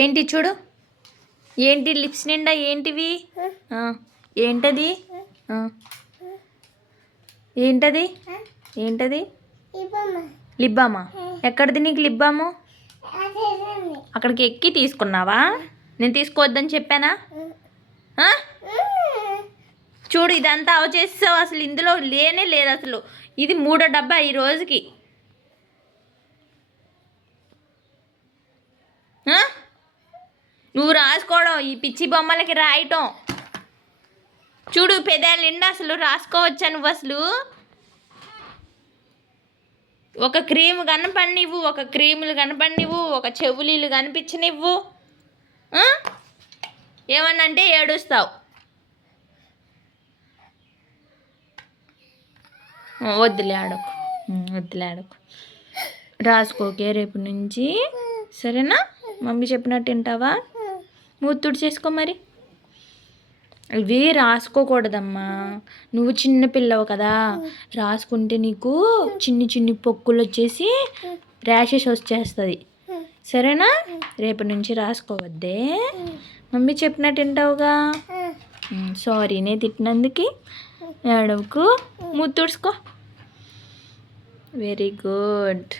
ఏంటి చూడు, ఏంటి లిప్స్ నిండా ఏంటివి? ఏంటది? ఏంటది? ఏంటది? లిప్ బామా? ఎక్కడిది నీకు లిప్ బాము? అక్కడికి ఎక్కి తీసుకున్నావా? నేను తీసుకోవద్దని చెప్పానా? చూడు, ఇదంతా చేసావు. అసలు ఇందులో లేనే లేదు. అసలు ఇది 3వ డబ్బా ఈ రోజుకి. నువ్వు రాసుకోవడం, ఈ పిచ్చి బొమ్మలకి రాయటం చూడు. పెదాల నిండా అసలు రాసుకోవచ్చా నువ్వు? అసలు ఒక క్రీమ్ కనపడినివ్వు, ఒక క్రీములు కనపడినివ్వు, ఒక చెవులీలు కనిపించనివ్వు. ఏమన్నంటే ఏడుస్తావు. వద్దులే ఆడకు, వద్దులే ఆడకు. రాసుకోకే రేపు నుంచి, సరేనా? మమ్మీ చెప్పినట్టు వింటావా? మూతి తుడిచేసుకో మరి. ఇవి రాసుకోకూడదమ్మా, నువ్వు చిన్న పిల్లవు కదా. రాసుకుంటే నీకు చిన్ని చిన్ని పొక్కులు వచ్చేసి ర్యాషెస్ వచ్చేస్తుంది, సరేనా? రేపు నుంచి రాసుకోవద్దే. మమ్మీ చెప్పినట్టు వింటావుగా. సారీనే తిట్టినందుకు. ఏడవకు, మూతి తుడుచుకో. Very good.